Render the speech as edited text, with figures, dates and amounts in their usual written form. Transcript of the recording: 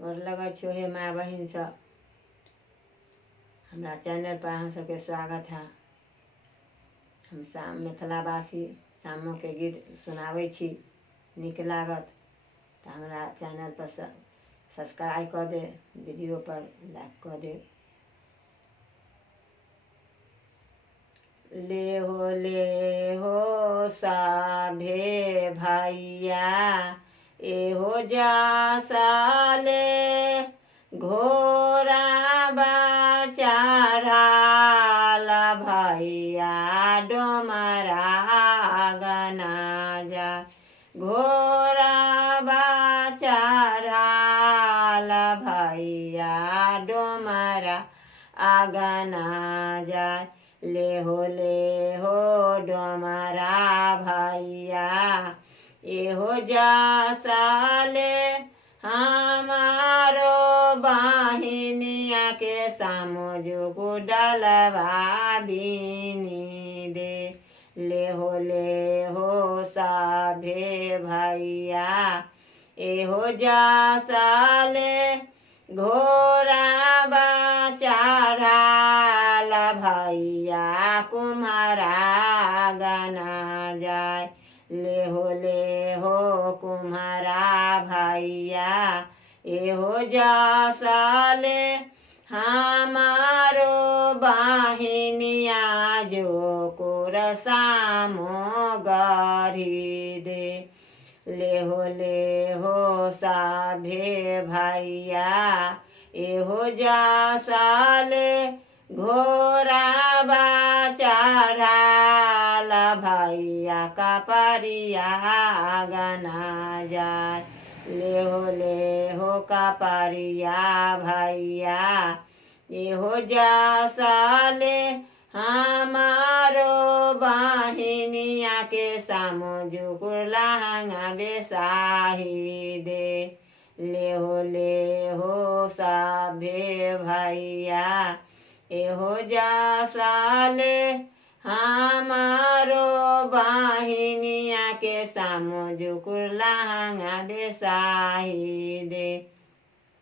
गोर लगै छियो हे माय बहिन सब। हमरा चैनल पर अहाँ सबके स्वागत है। हम मिथिलावासी सामो के गीत सुनाबै छी, नीक लागत तऽ हमरा चैनल पर सब्सक्राइब कऽ दे, वीडियो पर लाइक कऽ दे। ले हो साभे भैया एहो जा साले घोड़ा चढ़ाला भैया डोमरा गना जा। घोड़ा चढ़ाला भैया डोमरा आगना जाय। ले हो डोमरा भैया एहो जा साले हमारो बहिनिया के सामोजो को डलवा बीनी दे। ले हो साभे भैया एहो जा साले घोड़ा चढ़ाला भैया कुम्हारा गना जाय। ले हो कुम्हारा भैया एहो जा साले हमारो बहिनिया जो कोरसामो गरी दे। ले हो साभे भैया एहो जा साले घोड़ा चढ़ाला भैया कपरिया गना जाय। ले हो कपरिया भैया एहो जा साले हमारो बहिनिया के सामोजो लहंगा बेसाही दे। ले हो साभे भैया एहो जा साले हमारो बहिनिया के सामोजो लहंगा बेसाही दे।